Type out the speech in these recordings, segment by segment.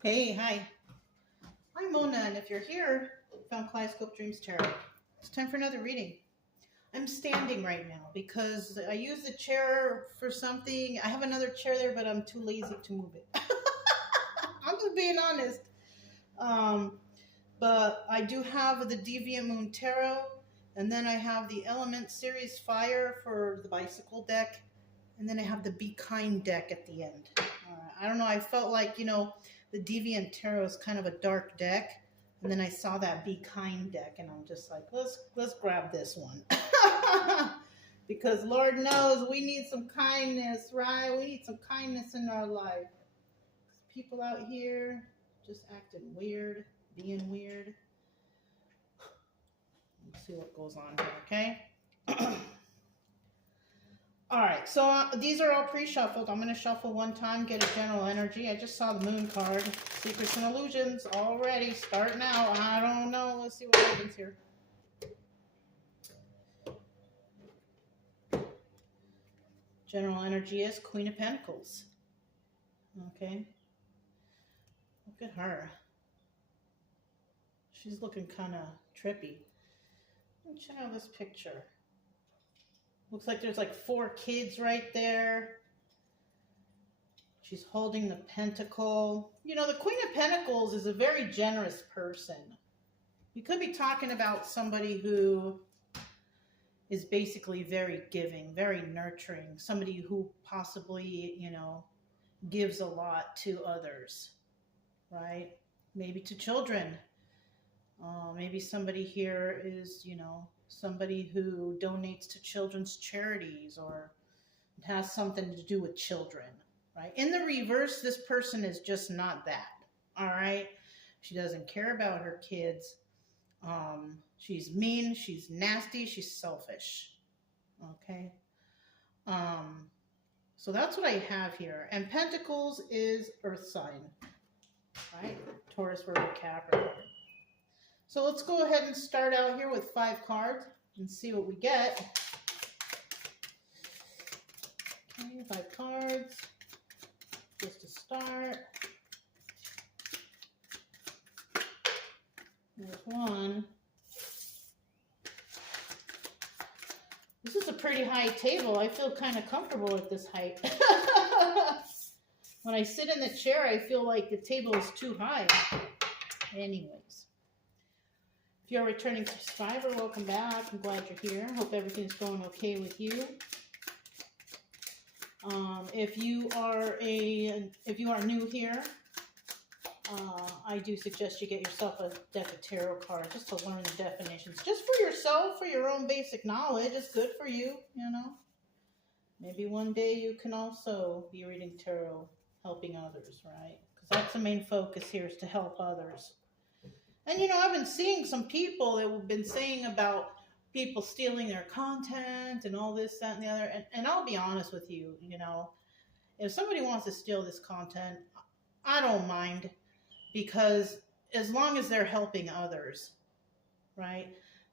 Hey, hi. I'm Mona, and if you're here, found Kaleidoscope Dreams Tarot. It's time for another reading. I'm standing right now because I use the chair for something. I have another chair there, but I'm too lazy to move it. I'm just being honest. Um, but I do have the Deviant Moon Tarot, and then I have the Element Series Fire for the bicycle deck, and then I have the Be Kind deck at the end. I don't know. I felt like the Deviant Tarot is kind of a dark deck, and then I saw that Be Kind deck, and I'm just like, let's grab this one. Because Lord knows we need some kindness, right? We need some kindness in our life. People out here just acting weird, being weird. Let's see what goes on here, okay? All right, so these are all pre-shuffled. I'm going to shuffle one time, get a general energy. I just saw the moon card. Secrets and illusions already starting out. I don't know. Let's see what happens here. General energy is Queen of Pentacles. Okay. Look at her. She's looking kind of trippy. Check out this picture. Looks like there's like 4 kids right there. She's holding the pentacle. You know, the Queen of Pentacles is a very generous person. You could be talking about somebody who is basically very giving, very nurturing. Somebody who possibly, gives a lot to others, right? Maybe to children. Maybe somebody here is, somebody who donates to children's charities or has something to do with children, right? In the reverse, this person is just not that, all right? She doesn't care about her kids. She's mean, she's nasty, she's selfish, okay? So that's what I have here. And Pentacles is Earth sign, right? Taurus, Virgo, Capricorn. So let's go ahead and start out here with 5 cards and see what we get. Okay, 5 cards, just to start. There's one. This is a pretty high table. I feel kind of comfortable at this height. When I sit in the chair, I feel like the table is too high. Anyways. If you're a returning subscriber, welcome back. I'm glad you're here. Hope everything's going okay with you. If you are new here, I do suggest you get yourself a deck of tarot cards just to learn the definitions. Just for yourself, for your own basic knowledge. It's good for you, Maybe one day you can also be reading tarot, helping others, right? Because that's the main focus here, is to help others. And, I've been seeing some people that have been saying about people stealing their content and all this, that, and the other. And I'll be honest with you, if somebody wants to steal this content, I don't mind, because as long as they're helping others, right?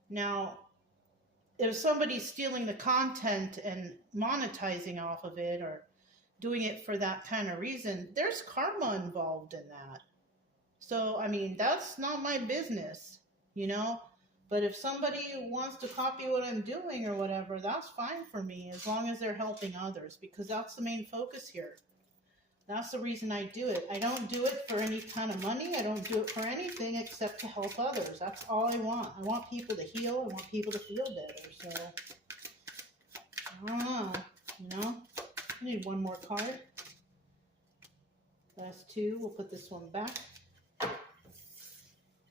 Now, if somebody's stealing the content and monetizing off of it or doing it for that kind of reason, there's karma involved in that. So, that's not my business, But if somebody wants to copy what I'm doing or whatever, that's fine for me, as long as they're helping others, because that's the main focus here. That's the reason I do it. I don't do it for any kind of money. I don't do it for anything except to help others. That's all I want. I want people to heal. I want people to feel better. So, I don't know, I need one more card. Last 2. We'll put this one back.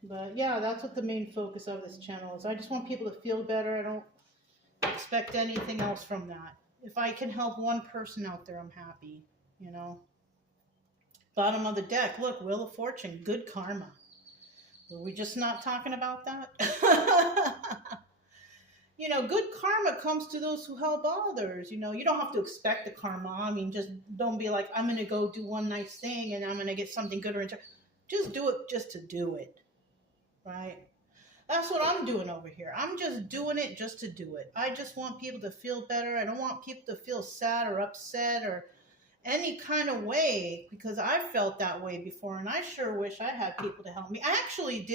But yeah, that's what the main focus of this channel is. I just want people to feel better. I don't expect anything else from that. If I can help one person out there, I'm happy, Bottom of the deck, look, Wheel of Fortune, good karma. Were we just not talking about that? Good karma comes to those who help others. You don't have to expect the karma. Just don't be like, I'm going to go do one nice thing and I'm going to get something good in return. Just do it just to do it. Right? That's what I'm doing over here. I'm just doing it just to do it. I just want people to feel better. I don't want people to feel sad or upset or any kind of way, because I felt that way before, and I sure wish I had people to help me. I actually,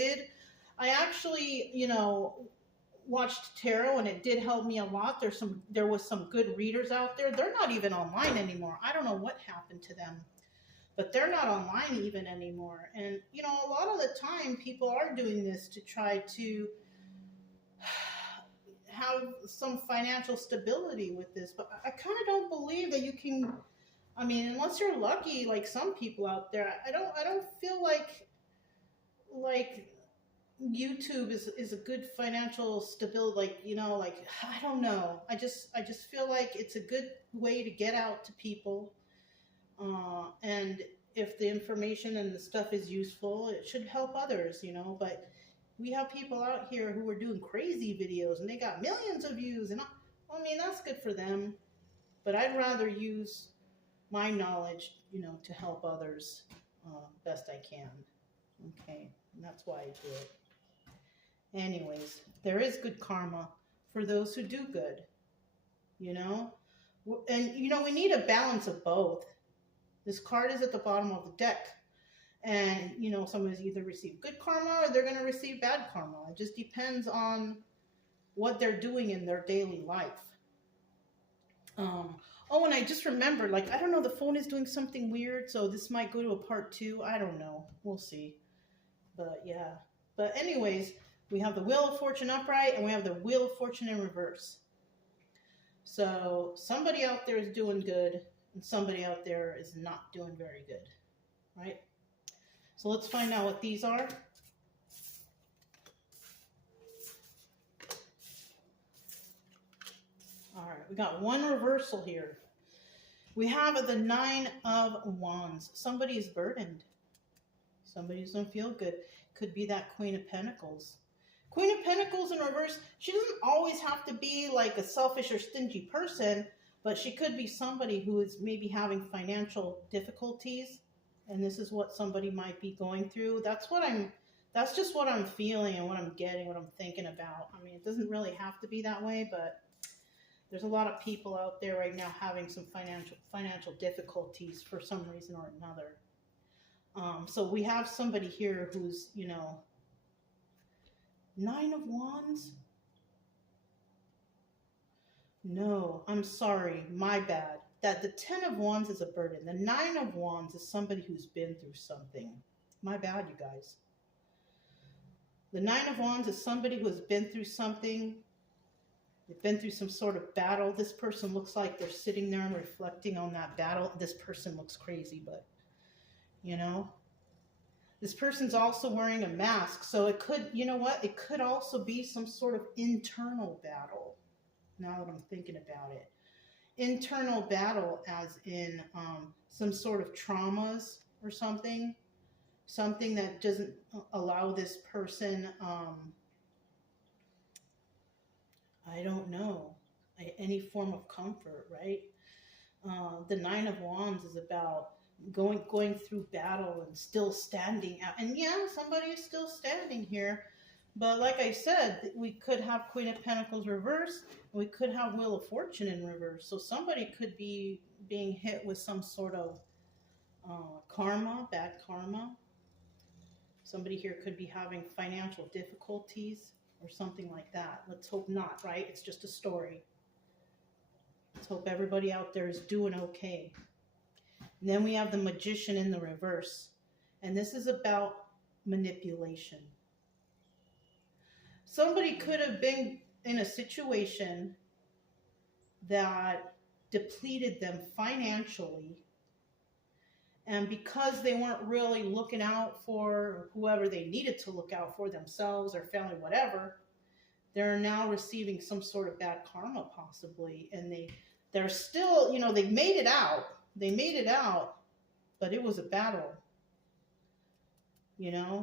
watched tarot, and it did help me a lot. There was some good readers out there. They're not even online anymore. I don't know what happened to them, but they're not online even anymore. And a lot of the time people are doing this to try to have some financial stability with this, but I kind of don't believe that you can. I mean, unless you're lucky, like some people out there, I don't feel like YouTube is a good financial stability. I don't know. I just feel like it's a good way to get out to people, and if the information and the stuff is useful, it should help others. But we have people out here who are doing crazy videos, and they got millions of views, and I mean, that's good for them. But I'd rather use my knowledge, to help others best I can. Okay, and that's why I do it. Anyways, there is good karma for those who do good, and we need a balance of both. This card is at the bottom of the deck, and somebody's either receive good karma or they're going to receive bad karma. It just depends on what they're doing in their daily life. Oh, and I just remembered, I don't know, the phone is doing something weird, so this might go to a part 2. I don't know. We'll see. But yeah. But anyways, we have the Wheel of Fortune upright, and we have the Wheel of Fortune in reverse. So somebody out there is doing good, and somebody out there is not doing very good, right? So let's find out what these are. All right, we got one reversal here. We have the 9 of Wands. Somebody is burdened. Somebody doesn't feel good. Could be that Queen of Pentacles. Queen of Pentacles in reverse, she doesn't always have to be like a selfish or stingy person, but she could be somebody who is maybe having financial difficulties, and this is what somebody might be going through. That's just what I'm feeling and what I'm getting, what I'm thinking about. I mean, it doesn't really have to be that way, but there's a lot of people out there right now having some financial difficulties for some reason or another. So we have somebody here who's, 9 of Wands? No, I'm sorry, my bad. That the 10 of Wands is a burden. The 9 of Wands is somebody who's been through something. My bad, you guys. The 9 of Wands is somebody who has been through something. They've been through some sort of battle. This person looks like they're sitting there and reflecting on that battle. This person looks crazy, but, This person's also wearing a mask. So it could, it could also be some sort of internal battle, now that I'm thinking about it. Internal battle as in some sort of traumas or something. Something that doesn't allow this person... I don't know, any form of comfort, right? The 9 of Wands is about going through battle and still standing out. And yeah, somebody is still standing here. But like I said, we could have Queen of Pentacles reverse. We could have Wheel of Fortune in reverse. So somebody could be being hit with some sort of karma, bad karma. Somebody here could be having financial difficulties or something like that. Let's hope not, right? It's just a story. Let's hope everybody out there is doing okay. And then we have the Magician in the reverse. And this is about manipulation. Somebody could have been in a situation that depleted them financially. And because they weren't really looking out for whoever they needed to look out for, themselves or family, whatever, they're now receiving some sort of bad karma possibly. And they're still, they made it out. They made it out, but it was a battle,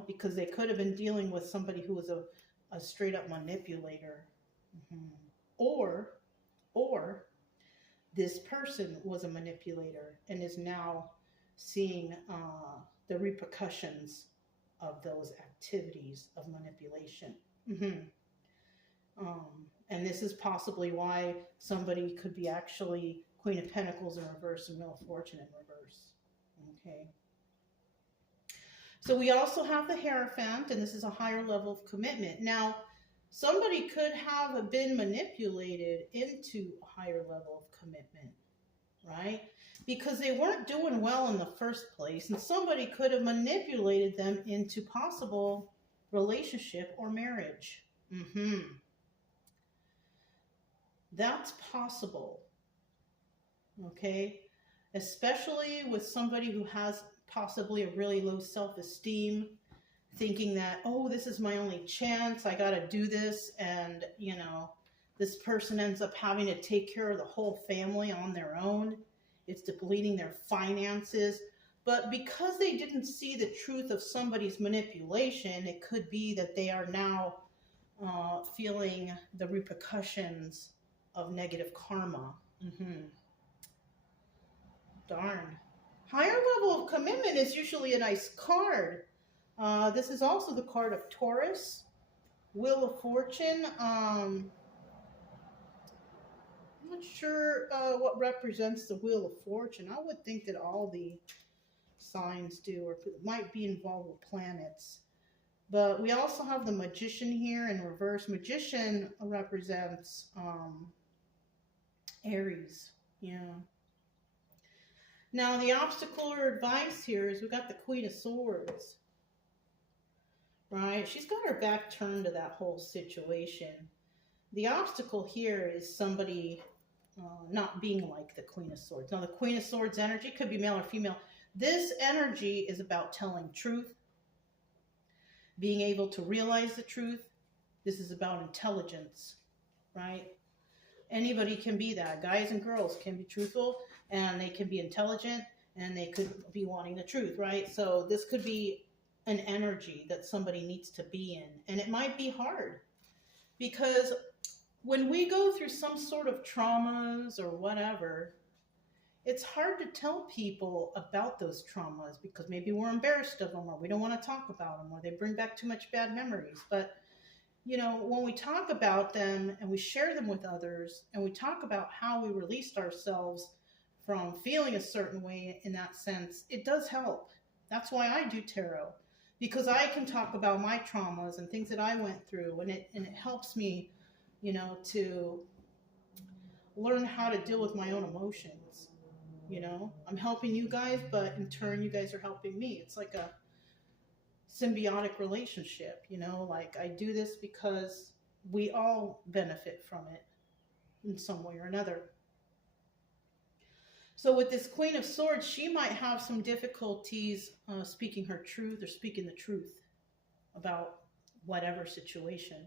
because they could have been dealing with somebody who was a straight up manipulator. Mm-hmm. Or this person was a manipulator and is now seeing the repercussions of those activities of manipulation. Mm-hmm. And this is possibly why somebody could be actually Queen of Pentacles in reverse and Wheel of Fortune in reverse. Okay. So we also have the Hierophant, and this is a higher level of commitment. Now, somebody could have been manipulated into a higher level of commitment, right? Because they weren't doing well in the first place, and somebody could have manipulated them into possible relationship or marriage. That's possible, okay? Especially with somebody who has possibly a really low self-esteem, thinking that, oh, this is my only chance, I gotta do this, and, you know, this person ends up having to take care of the whole family on their own. It's depleting their finances. But because they didn't see the truth of somebody's manipulation, it could be that they are now feeling the repercussions of negative karma. Darn. Higher level of commitment is usually a nice card. This is also the card of Taurus, Wheel of Fortune. I'm not sure what represents the Wheel of Fortune. I would think that all the signs do, or it might be involved with planets. But we also have the Magician here in reverse. Magician represents Aries. Yeah. Now, the obstacle or advice here is we got the Queen of Swords. Right? She's got her back turned to that whole situation. The obstacle here is somebody not being like the Queen of Swords. Now, the Queen of Swords energy could be male or female. This energy is about telling truth, being able to realize the truth. This is about intelligence, right? Anybody can be that. Guys and girls can be truthful, and they can be intelligent, and they could be wanting the truth, right? So this could be an energy that somebody needs to be in. And it might be hard, because when we go through some sort of traumas or whatever, it's hard to tell people about those traumas because maybe we're embarrassed of them, or we don't want to talk about them, or they bring back too much bad memories. But, you know, when we talk about them and we share them with others, and we talk about how we released ourselves from feeling a certain way in that sense, it does help. That's why I do tarot, because I can talk about my traumas and things that I went through, and it helps me, you know, to learn how to deal with my own emotions. You know, I'm helping you guys, but in turn, you guys are helping me. It's like a symbiotic relationship, you know, like I do this because we all benefit from it in some way or another. So with this Queen of Swords, she might have some difficulties speaking her truth, or speaking the truth about whatever situation.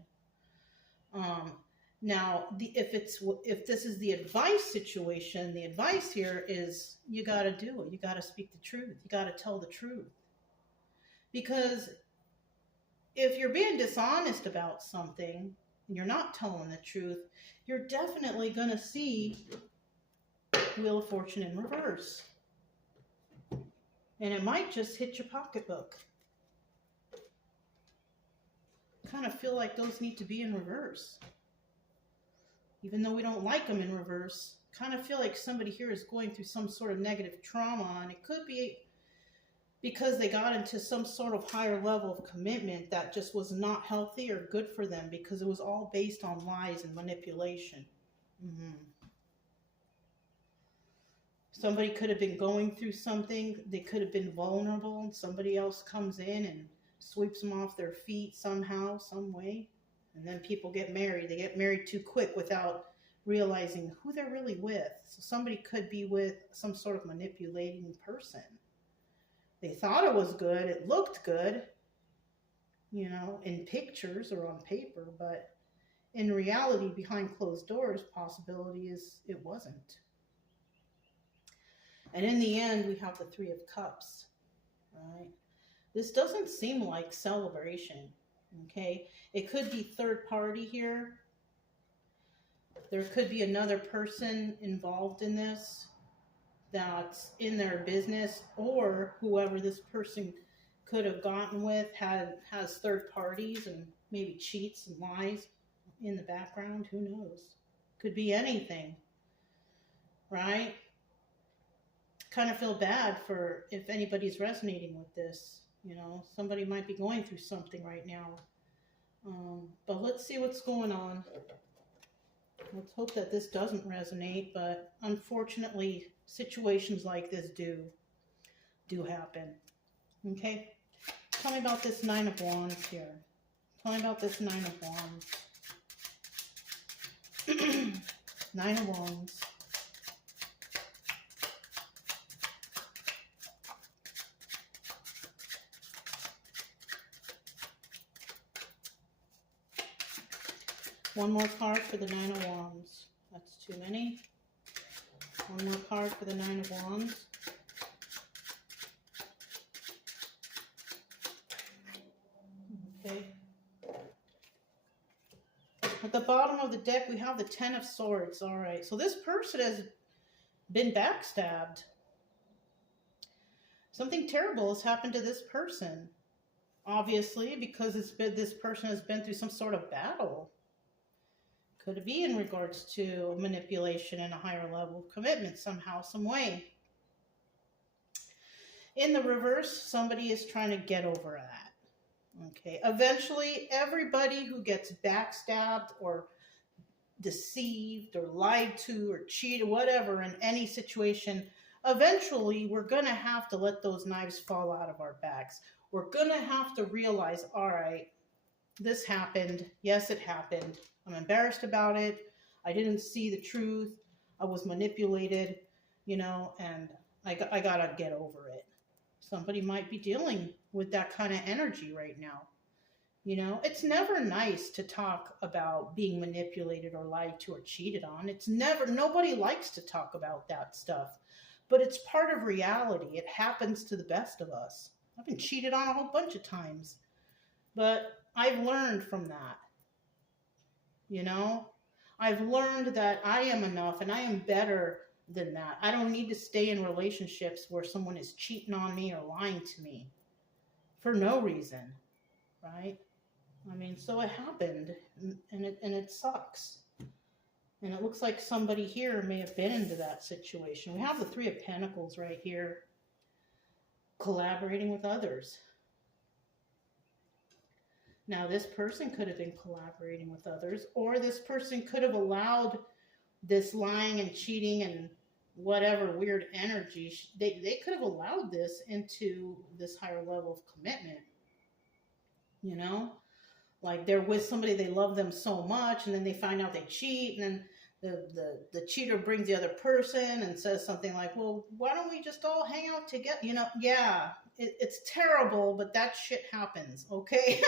Now, if this is the advice situation, the advice here is you got to do it. You got to speak the truth. You got to tell the truth. Because if you're being dishonest about something and you're not telling the truth, you're definitely going to see Wheel of Fortune in reverse. And it might just hit your pocketbook. Kind of feel like those need to be in reverse. Even though we don't like them in reverse, kind of feel like somebody here is going through some sort of negative trauma, and it could be because they got into some sort of higher level of commitment that just was not healthy or good for them, because it was all based on lies and manipulation. Somebody could have been going through something, they could have been vulnerable, and somebody else comes in and sweeps them off their feet somehow, some way. And then people get married. They get married too quick without realizing who they're really with. So somebody could be with some sort of manipulating person. They thought it was good. It looked good, you know, in pictures or on paper. But in reality, behind closed doors, possibility is it wasn't. And in the end, we have the Three of Cups, right? This doesn't seem like celebration. Okay, it could be third party here. There could be another person involved in this that's in their business, or whoever this person could have gotten with has third parties and maybe cheats and lies in the background. Who knows? Could be anything. right? Kind of feel bad for if anybody's resonating with this. You know, somebody might be going through something right now. But let's see what's going on. Let's hope that this doesn't resonate, but unfortunately, situations like this do happen. Okay? Tell me about this Nine of Wands here. Tell me about this Nine of Wands. Nine of Wands. One more card for the Nine of Wands. That's too many. One more card for the Nine of Wands. Okay. At the bottom of the deck, we have the Ten of Swords. All right. So this person has been backstabbed. Something terrible has happened to this person. Obviously, because this person has been through some sort of battle. Could it be in regards to manipulation and a higher level of commitment somehow, some way? In the reverse, somebody is trying to get over that. Okay. Eventually, everybody who gets backstabbed or deceived or lied to or cheated, whatever, in any situation, eventually we're going to have to let those knives fall out of our backs. We're going to have to realize, all right, this happened. Yes, it happened. I'm embarrassed about it. I didn't see the truth. I was manipulated, you know, and I got to get over it. Somebody might be dealing with that kind of energy right now. You know, it's never nice to talk about being manipulated or lied to or cheated on. It's never, nobody likes to talk about that stuff, but it's part of reality. It happens to the best of us. I've been cheated on a whole bunch of times, but I've learned from that. You know, I've learned that I am enough and I am better than that. I don't need to stay in relationships where someone is cheating on me or lying to me for no reason, right? I mean, so it happened, and it sucks. And it looks like somebody here may have been into that situation. We have the Three of Pentacles right here, collaborating with others. Now, this person could have been collaborating with others, or this person could have allowed this lying and cheating and whatever weird energy. They could have allowed this into this higher level of commitment. You know, like they're with somebody, they love them so much, and then they find out they cheat, and then the cheater brings the other person and says something like, well, why don't we just all hang out together? You know, yeah, it's terrible, but that shit happens, okay?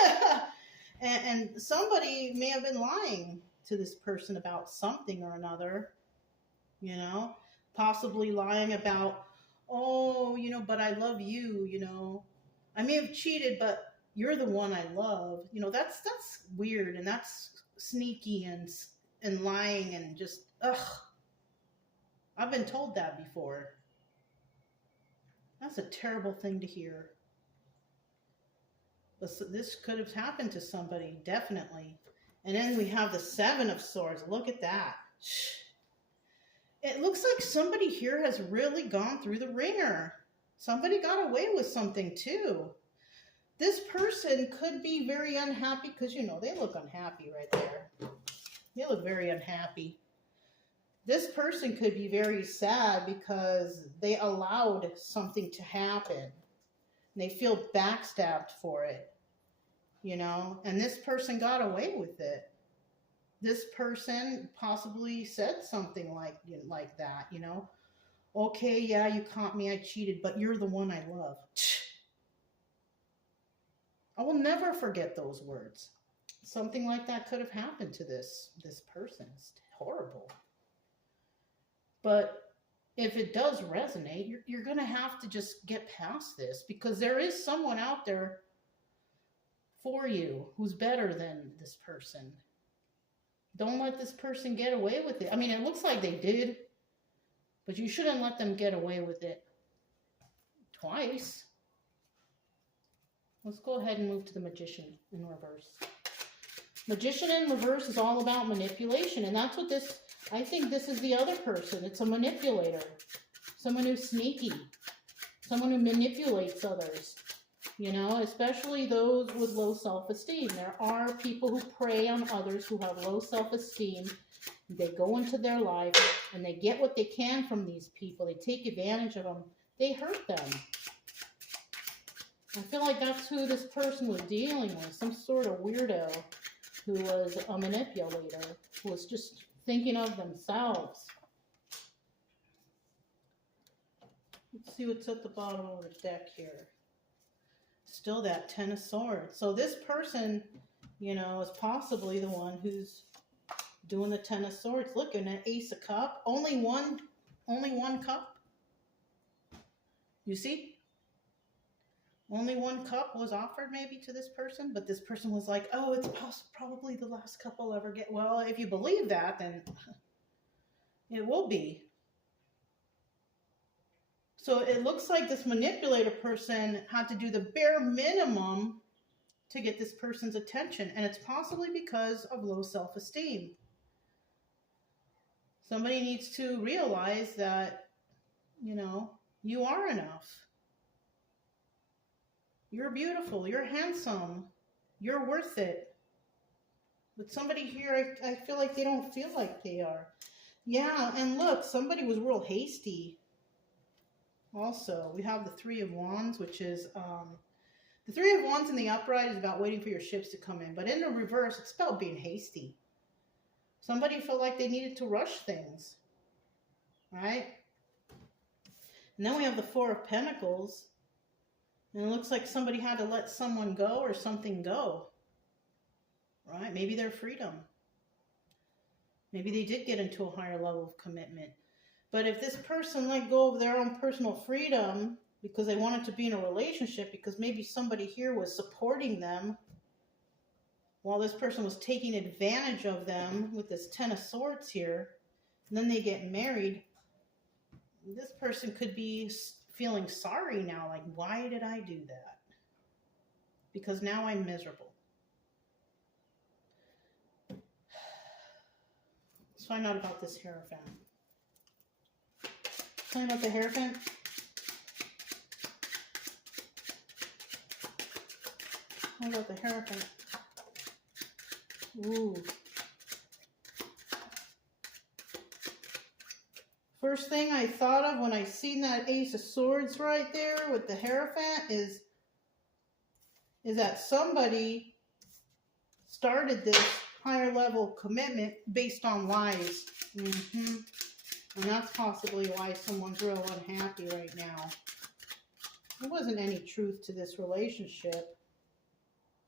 and somebody may have been lying to this person about something or another, you know, possibly lying about, oh, you know, but I love you, you know. I may have cheated, but you're the one I love. You know, that's weird, and that's sneaky and lying and just, ugh. I've been told that before. That's a terrible thing to hear. This could have happened to somebody, definitely. And then we have the Seven of Swords. Look at that. It looks like somebody here has really gone through the ringer. Somebody got away with something too. This person could be very unhappy because, you know, they look unhappy right there. They look very unhappy. This person could be very sad because they allowed something to happen. They feel backstabbed for it, you know, and this person got away with it. This person possibly said something like that, you know. Okay, yeah, you caught me, I cheated, but you're the one I love. I will never forget those words. Something like that could have happened to this person. It's horrible. But if it does resonate, you're going to have to just get past this, because there is someone out there for you who's better than this person. Don't let this person get away with it. I mean, it looks like they did, but you shouldn't let them get away with it twice. Let's go ahead and move to the Magician in reverse. Magician in reverse is all about manipulation, and that's what this I think this is the other person. It's a manipulator. Someone who's sneaky. Someone who manipulates others. You know, especially those with low self-esteem. There are people who prey on others who have low self-esteem. They go into their life and they get what they can from these people. They take advantage of them. They hurt them. I feel like that's who this person was dealing with. Some sort of weirdo who was a manipulator, who was just thinking of themselves. Let's see what's at the bottom of the deck here. Still that Ten of Swords. So this person, you know, is possibly the one who's doing the Ten of Swords. Look, at an Ace of Cups. Only one cup. You see? Only one cup was offered maybe to this person, but this person was like, oh, it's probably the last cup I'll ever get. Well, if you believe that, then it will be. So it looks like this manipulator person had to do the bare minimum to get this person's attention, and it's possibly because of low self-esteem. Somebody needs to realize that, you know, you are enough. You're beautiful. You're handsome. You're worth it. But somebody here, I feel like they don't feel like they are. Yeah, and look, somebody was real hasty. Also, we have the Three of Wands, which is, the Three of Wands in the upright is about waiting for your ships to come in. But in the reverse, it's about being hasty. Somebody felt like they needed to rush things. Right? And then we have the Four of Pentacles. And it looks like somebody had to let someone go or something go. Right? Maybe their freedom. Maybe they did get into a higher level of commitment. But if this person let go of their own personal freedom because they wanted to be in a relationship, because maybe somebody here was supporting them while this person was taking advantage of them with this Ten of Swords here, and then they get married, this person could be feeling sorry now, like, why did I do that? Because now I'm miserable. Let's find out about this Hierophant. Tell me about the Hierophant. How about the Hierophant? Ooh. First thing I thought of when I seen that Ace of Swords right there with the Hierophant is that somebody started this higher level commitment based on lies. And that's possibly why someone's real unhappy right now. There wasn't any truth to this relationship.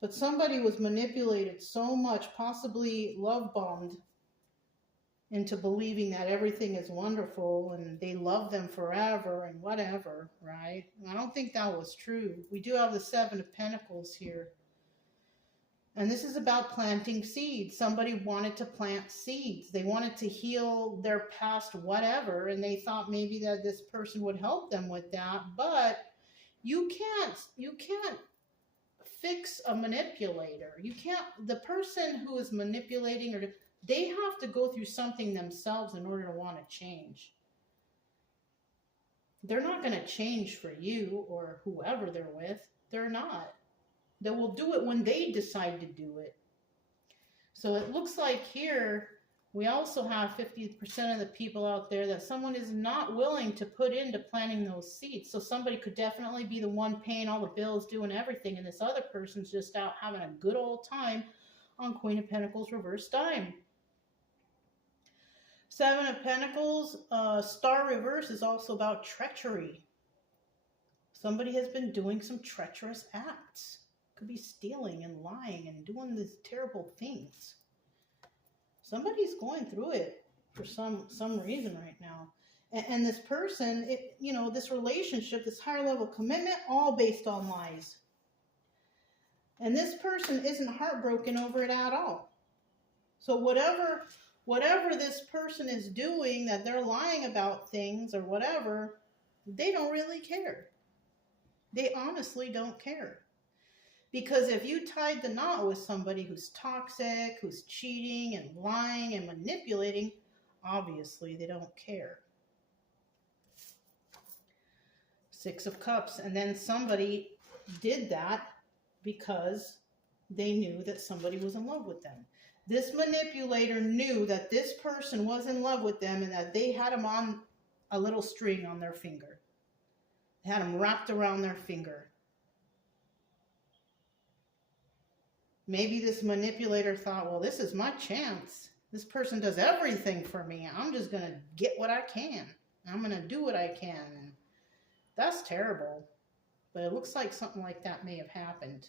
But somebody was manipulated so much, possibly love bombed, into believing that everything is wonderful and they love them forever and whatever, right? I don't think that was true. We do have the Seven of Pentacles here. And this is about planting seeds. Somebody wanted to plant seeds. They wanted to heal their past whatever, and they thought maybe that this person would help them with that. But you can't fix a manipulator. You can't, the person who is manipulating, or they have to go through something themselves in order to want to change. They're not going to change for you or whoever they're with. They're not. They will do it when they decide to do it. So it looks like here we also have 50% of the people out there that someone is not willing to put into planting those seeds. So somebody could definitely be the one paying all the bills, doing everything, and this other person's just out having a good old time on Queen of Pentacles reverse dime. Seven of Pentacles, star reverse is also about treachery. Somebody has been doing some treacherous acts. Could be stealing and lying and doing these terrible things. Somebody's going through it for some reason right now. And this person, this relationship, this higher level commitment, all based on lies. And this person isn't heartbroken over it at all. So whatever this person is doing, that they're lying about things or whatever, they don't really care. They honestly don't care. Because if you tied the knot with somebody who's toxic, who's cheating and lying and manipulating, Obviously, they don't care. Six of Cups. And then somebody did that because they knew that somebody was in love with them. This manipulator knew that this person was in love with them and that they had him on a little string on their finger. They had him wrapped around their finger. Maybe this manipulator thought, well, this is my chance. This person does everything for me. I'm just going to get what I can. I'm going to do what I can. And that's terrible. But it looks like something like that may have happened.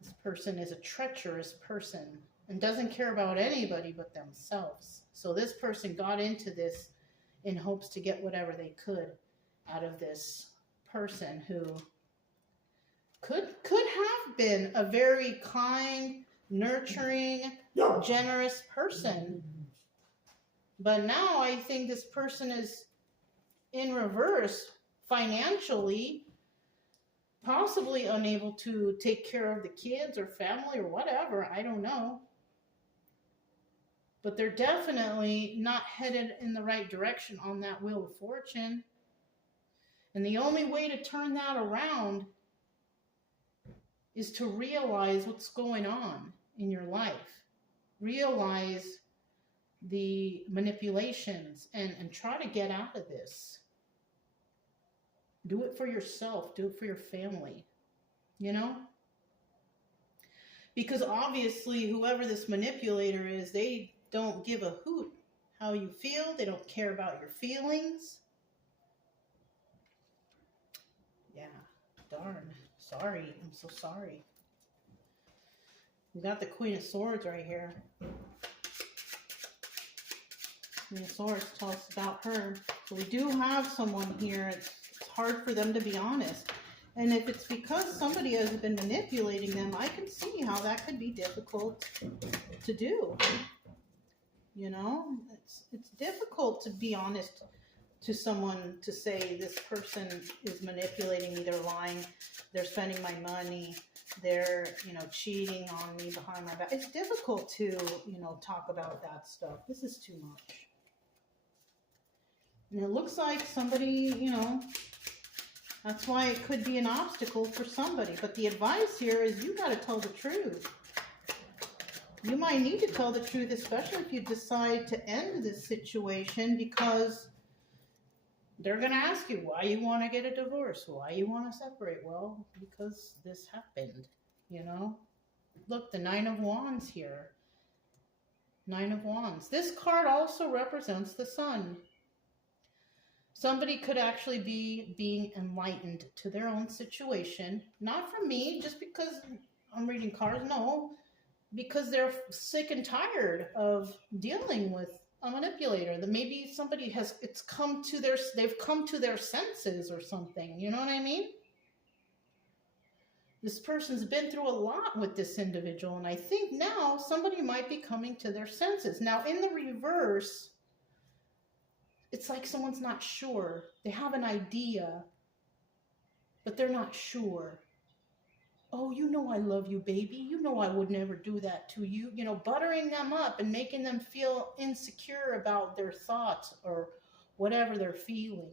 This person is a treacherous person and doesn't care about anybody but themselves. So this person got into this in hopes to get whatever they could out of this person who could have been a very kind, nurturing, generous person. But now I think this person is in reverse financially, possibly unable to take care of the kids or family or whatever. I don't know. But they're definitely not headed in the right direction on that Wheel of Fortune. And the only way to turn that around is to realize what's going on in your life. Realize the manipulations and try to get out of this. Do it for yourself. Do it for your family. You know? Because obviously, whoever this manipulator is, they don't give a hoot how you feel. They don't care about your feelings. Yeah, darn. Sorry. I'm so sorry. We got the Queen of Swords right here. Queen of Swords tells us about her. So we do have someone here. It's hard for them to be honest. And if it's because somebody has been manipulating them, I can see how that could be difficult to do. You know, it's difficult to be honest to someone, to say this person is manipulating me, they're lying, they're spending my money, they're, cheating on me behind my back. It's difficult to, talk about that stuff. This is too much. And it looks like somebody, that's why it could be an obstacle for somebody. But the advice here is you got to tell the truth. You might need to tell the truth, especially if you decide to end this situation, because they're going to ask you why you want to get a divorce, why you want to separate. Well, because this happened, Look, the Nine of Wands here. Nine of Wands. This card also represents the sun. Somebody could actually be being enlightened to their own situation. Not from me, just because I'm reading cards. No, because they're sick and tired of dealing with a manipulator. That maybe somebody they've come to their senses or something. You know what I mean? This person's been through a lot with this individual, and I think now somebody might be coming to their senses. Now, in the reverse, it's like someone's not sure. They have an idea, but they're not sure. Oh, I love you, baby. I would never do that to you. Buttering them up and making them feel insecure about their thoughts or whatever they're feeling.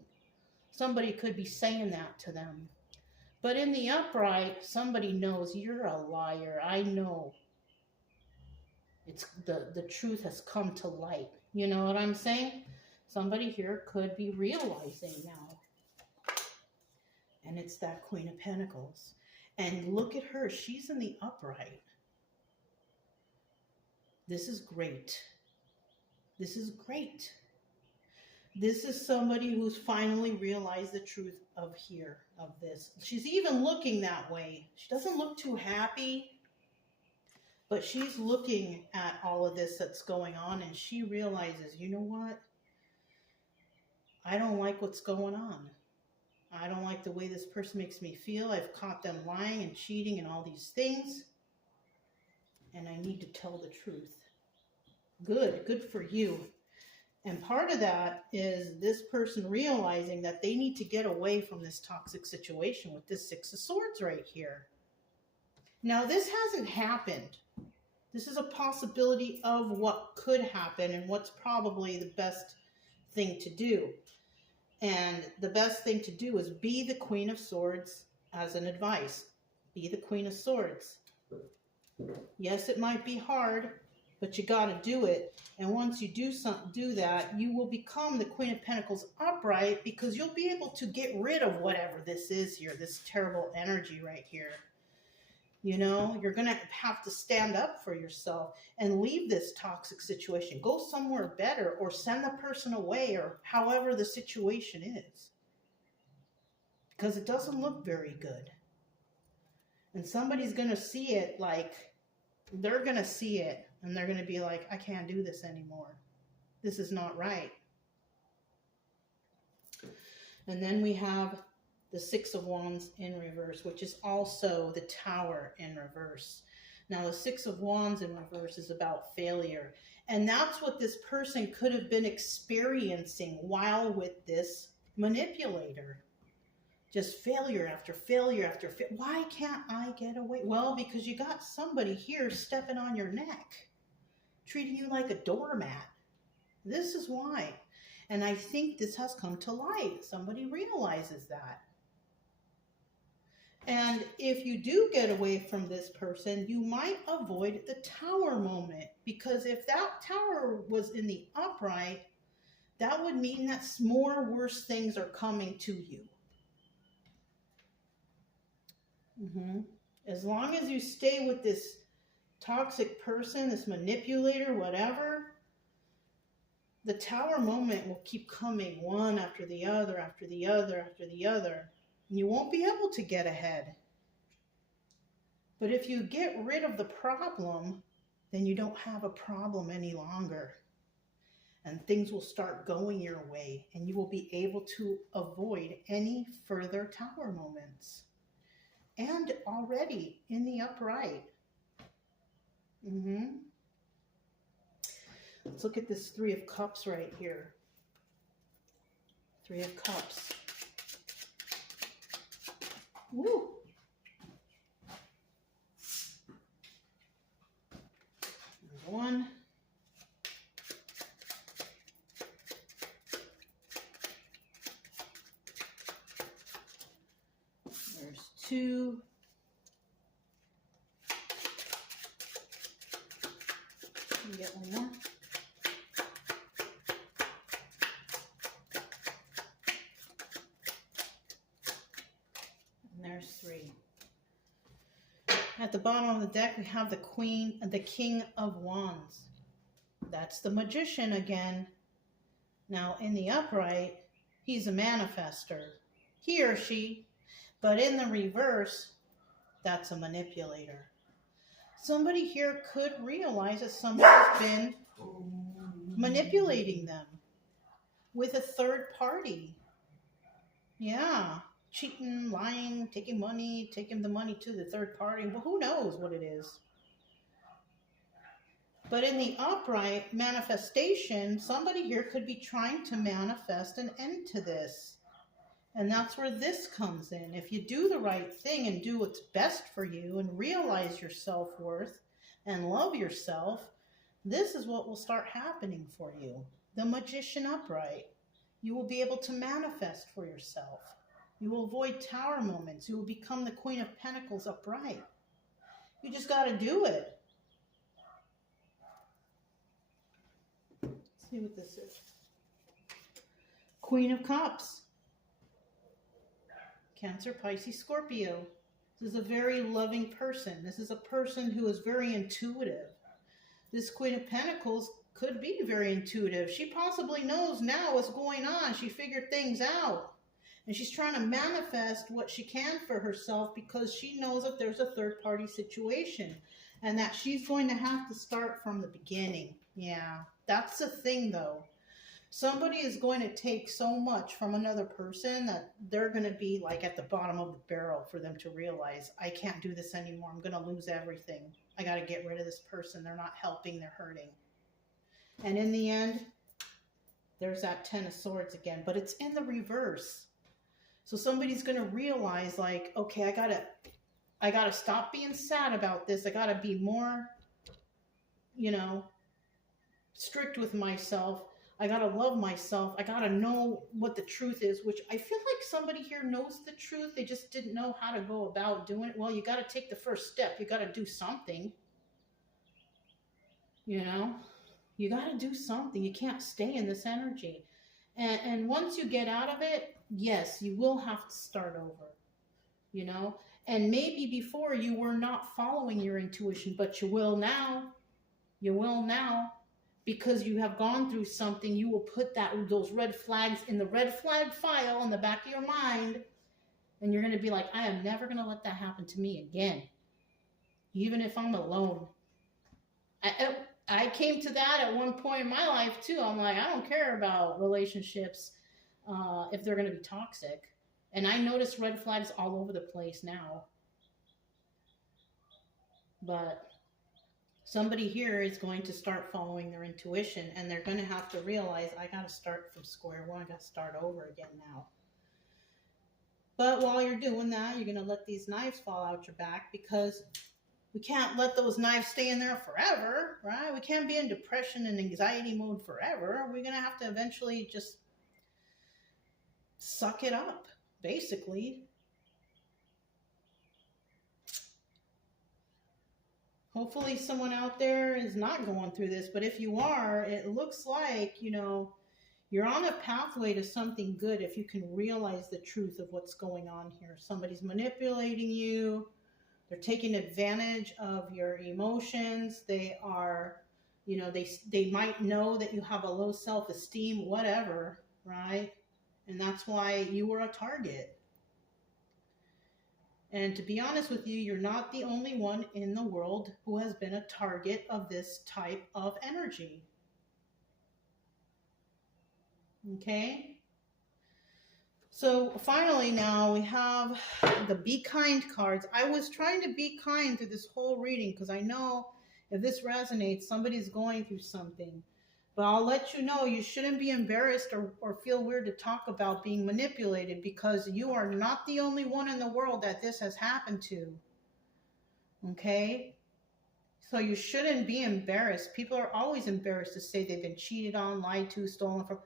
Somebody could be saying that to them. But in the upright, somebody knows you're a liar. I know. It's the truth has come to light. You know what I'm saying? Somebody here could be realizing now. And it's that Queen of Pentacles. And look at her. She's in the upright. This is great. This is great. This is somebody who's finally realized the truth of this. She's even looking that way. She doesn't look too happy, but she's looking at all of this that's going on, and she realizes, you know what? I don't like what's going on. I don't like the way this person makes me feel. I've caught them lying and cheating and all these things, and I need to tell the truth. Good for you. And part of that is this person realizing that they need to get away from this toxic situation with this Six of Swords right here. Now, this hasn't happened. This is a possibility of what could happen and what's probably the best thing to do. And the best thing to do is be the Queen of Swords as an advice. Be the Queen of Swords. Yes, it might be hard, but you got to do it. And once you do that, you will become the Queen of Pentacles upright, because you'll be able to get rid of whatever this is here, this terrible energy right here. You know, you're going to have to stand up for yourself and leave this toxic situation. Go somewhere better, or send the person away, or however the situation is. Because it doesn't look very good. And somebody's going to see it like, they're going to see it and they're going to be like, I can't do this anymore. This is not right. And then we have the Six of Wands in reverse, which is also the Tower in reverse. Now, the Six of Wands in reverse is about failure. And that's what this person could have been experiencing while with this manipulator. Just failure after failure after failure. Why can't I get away? Well, because you got somebody here stepping on your neck, treating you like a doormat. This is why. And I think this has come to light. Somebody realizes that. And if you do get away from this person, you might avoid the Tower moment. Because if that Tower was in the upright, that would mean that more worse things are coming to you. As long as you stay with this toxic person, this manipulator, whatever, the Tower moment will keep coming one after the other, after the other, after the other. And you won't be able to get ahead. But if you get rid of the problem, then you don't have a problem any longer. And things will start going your way, and you will be able to avoid any further Tower moments. And already in the upright. Let's look at this Three of Cups right here. Three of Cups. Woo! Number one. There's two. Can you get one more? And there's three. At the bottom of the deck, we have the Queen and the King of Wands. That's the Magician again. Now, in the upright, he's a manifester. He or she. But in the reverse, that's a manipulator. Somebody here could realize that somebody's been manipulating them with a third party. Yeah, cheating, lying, taking money, taking the money to the third party. Well, who knows what it is? But in the upright manifestation, somebody here could be trying to manifest an end to this. And that's where this comes in. If you do the right thing and do what's best for you and realize your self-worth and love yourself, this is what will start happening for you. The Magician upright. You will be able to manifest for yourself. You will avoid Tower moments. You will become the Queen of Pentacles upright. You just got to do it. Let's see what this is. Queen of Cups. Cancer, Pisces, Scorpio. This is a very loving person. This is a person who is very intuitive. This Queen of Pentacles could be very intuitive. She possibly knows now what's going on. She figured things out. And she's trying to manifest what she can for herself because she knows that there's a third-party situation. And that she's going to have to start from the beginning. Yeah, that's the thing, though. Somebody is going to take so much from another person that they're going to be like at the bottom of the barrel for them to realize, I can't do this anymore. I'm going to lose everything. I got to get rid of this person. They're not helping. They're hurting. And in the end, there's that Ten of Swords again. But it's in the reverse. So somebody's going to realize like, okay, I got to stop being sad about this. I got to be more you know, strict with myself. I gotta love myself. I gotta know what the truth is, which I feel like somebody here knows the truth. They just didn't know how to go about doing it. Well, you gotta take the first step. You gotta do something. You know, you gotta do something. You can't stay in this energy. And once you get out of it, yes, you will have to start over. You know, and maybe before you were not following your intuition, but you will now. You will now. Because you have gone through something, you will put those red flags in the red flag file in the back of your mind, and you're going to be like, I am never going to let that happen to me again, even if I'm alone. I came to that at one point in my life too. I'm like, I don't care about relationships if they're going to be toxic. And I notice red flags all over the place now. But somebody here is going to start following their intuition, and they're going to have to realize, I got to start from square one. I got to start over again now. But while you're doing that, you're going to let these knives fall out your back, because we can't let those knives stay in there forever, right? We can't be in depression and anxiety mode forever. We're going to have to eventually just suck it up, basically. Hopefully someone out there is not going through this, but if you are, it looks like, you know, you're on a pathway to something good if you can realize the truth of what's going on here. Somebody's manipulating you. They're taking advantage of your emotions. They are, you know, they might know that you have a low self-esteem, whatever, right? And that's why you were a target. And to be honest with you, you're not the only one in the world who has been a target of this type of energy. Okay? So finally now we have the Be Kind cards. I was trying to be kind through this whole reading because I know if this resonates, somebody's going through something. But I'll let you know, you shouldn't be embarrassed or feel weird to talk about being manipulated, because you are not the only one in the world that this has happened to. Okay? So you shouldn't be embarrassed. People are always embarrassed to say they've been cheated on, lied to, stolen from.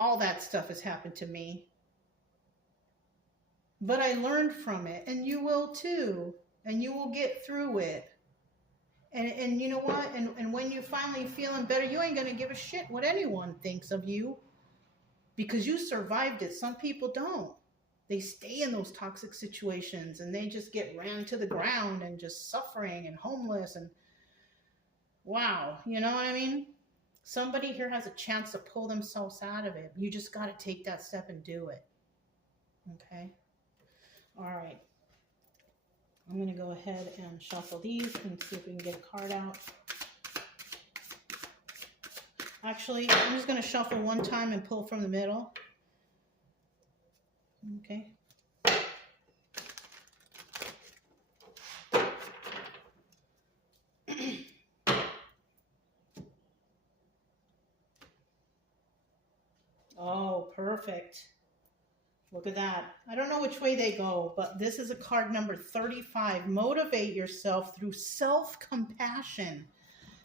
All that stuff has happened to me. But I learned from it, and you will too. And you will get through it. And you know what? And when you're finally feeling better, you ain't going to give a shit what anyone thinks of you, because you survived it. Some people don't. They stay in those toxic situations, and they just get ran to the ground and just suffering and homeless. And wow, you know what I mean? Somebody here has a chance to pull themselves out of it. You just got to take that step and do it. Okay? All right. I'm going to go ahead and shuffle these and see if we can get a card out. Actually, I'm just going to shuffle one time and pull from the middle. Okay. Oh, perfect. Look at that. I don't know which way they go, but this is a card number 35. Motivate yourself through self-compassion.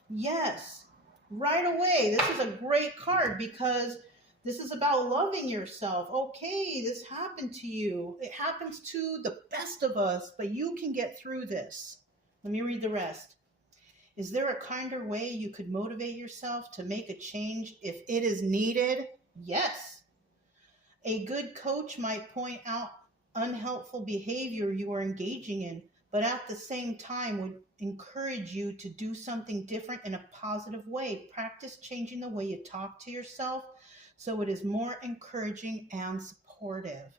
Yes, right away. This is a great card because this is about loving yourself. Okay, this happened to you. It happens to the best of us, but you can get through this. Let me read the rest. Is there a kinder way you could motivate yourself to make a change if it is needed? Yes. A good coach might point out unhelpful behavior you are engaging in, but at the same time would encourage you to do something different in a positive way. Practice changing the way you talk to yourself so it is more encouraging and supportive.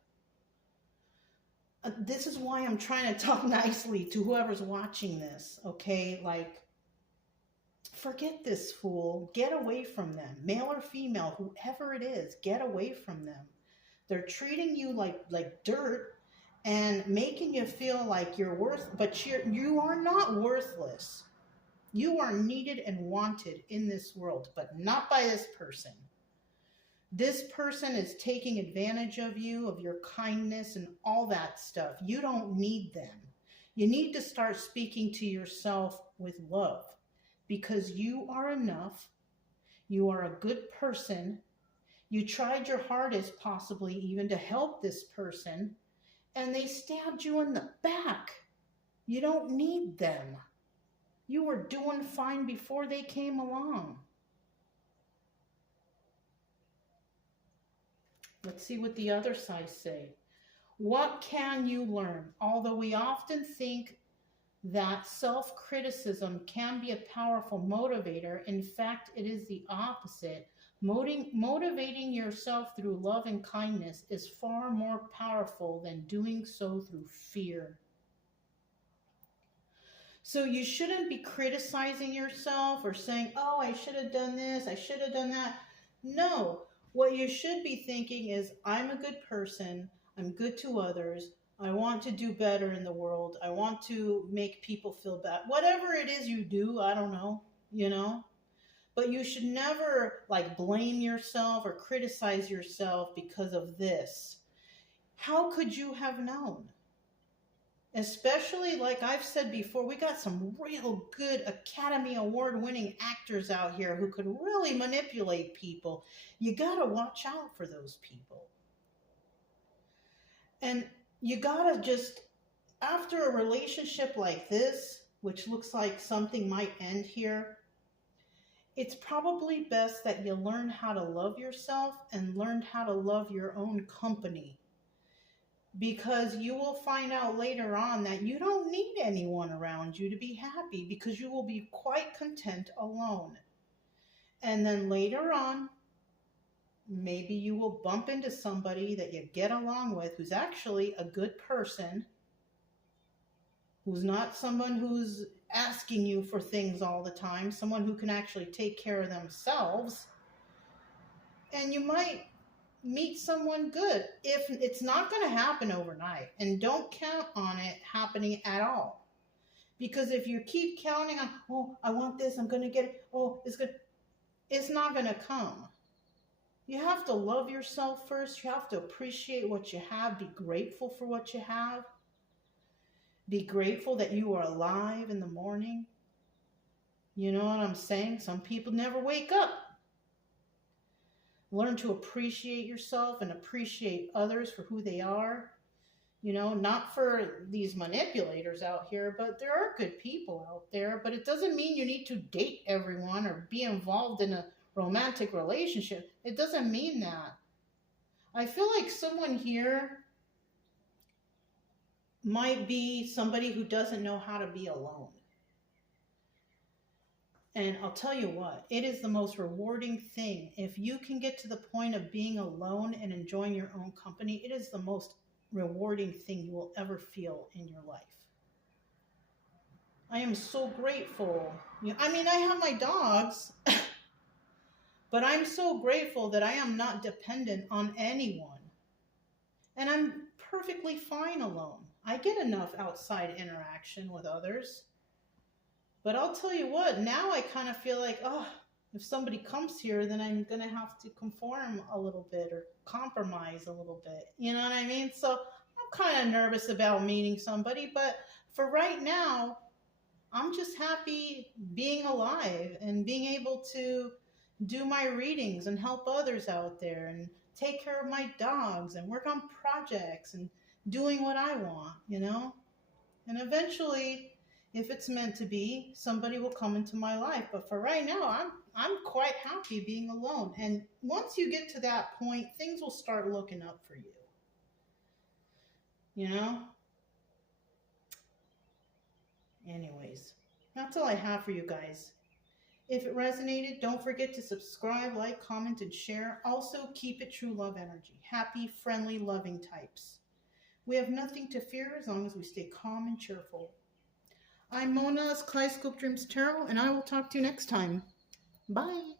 This is why I'm trying to talk nicely to whoever's watching this, okay? Like, forget this fool. Get away from them. Male or female, whoever it is, get away from them. They're treating you like dirt and making you feel like you're but you are not worthless. You are needed and wanted in this world, but not by this person. This person is taking advantage of you, of your kindness and all that stuff. You don't need them. You need to start speaking to yourself with love. because you are enough. You are a good person. You tried your hardest, possibly even to help this person, and they stabbed you in the back. You don't need them. You were doing fine before they came along. Let's see what the other side say. What can you learn? Although we often think that self-criticism can be a powerful motivator, in fact, it is the opposite. Motivating yourself through love and kindness is far more powerful than doing so through fear. So you shouldn't be criticizing yourself or saying, oh, I should have done this, I should have done that. No, what you should be thinking is, I'm a good person, I'm good to others, I want to do better in the world, I want to make people feel bad. Whatever it is you do, I don't know, But you should never blame yourself or criticize yourself because of this. How could you have known? Especially, like I've said before, we got some real good Academy Award winning actors out here who could really manipulate people. You got to watch out for those people. And you got to just, after a relationship like this, which looks like something might end here, it's probably best that you learn how to love yourself and learn how to love your own company. Because you will find out later on that you don't need anyone around you to be happy, because you will be quite content alone. And then later on, maybe you will bump into somebody that you get along with who's actually a good person, who's not someone who's asking you for things all the time, someone who can actually take care of themselves. And you might meet someone good. If it's not going to happen overnight, and don't count on it happening at all. Because if you keep counting on, oh, I want this, I'm going to get it, oh, it's good, it's not going to come. You have to love yourself first. You have to appreciate what you have. Be grateful for what you have. Be grateful that you are alive in the morning. You know what I'm saying? Some people never wake up. Learn to appreciate yourself and appreciate others for who they are. Not for these manipulators out here, but there are good people out there. But it doesn't mean you need to date everyone or be involved in a romantic relationship. It doesn't mean that. I feel like someone here might be somebody who doesn't know how to be alone. And I'll tell you what, it is the most rewarding thing. If you can get to the point of being alone and enjoying your own company, it is the most rewarding thing you will ever feel in your life. I am so grateful. I have my dogs, but I'm so grateful that I am not dependent on anyone. And I'm perfectly fine alone. I get enough outside interaction with others. But I'll tell you what, now I kind of feel like, if somebody comes here, then I'm going to have to conform a little bit or compromise a little bit. You know what I mean? So I'm kind of nervous about meeting somebody. But for right now, I'm just happy being alive and being able to do my readings and help others out there and take care of my dogs and work on projects and doing what I want, And eventually, if it's meant to be, somebody will come into my life. But for right now, I'm quite happy being alone. And once you get to that point, things will start looking up for you. Anyways, that's all I have for you guys. If it resonated, don't forget to subscribe, like, comment, and share. Also, keep it true love energy. Happy, friendly, loving types. We have nothing to fear as long as we stay calm and cheerful. I'm Mona's Kaleidoscope Dreams Tarot, and I will talk to you next time. Bye.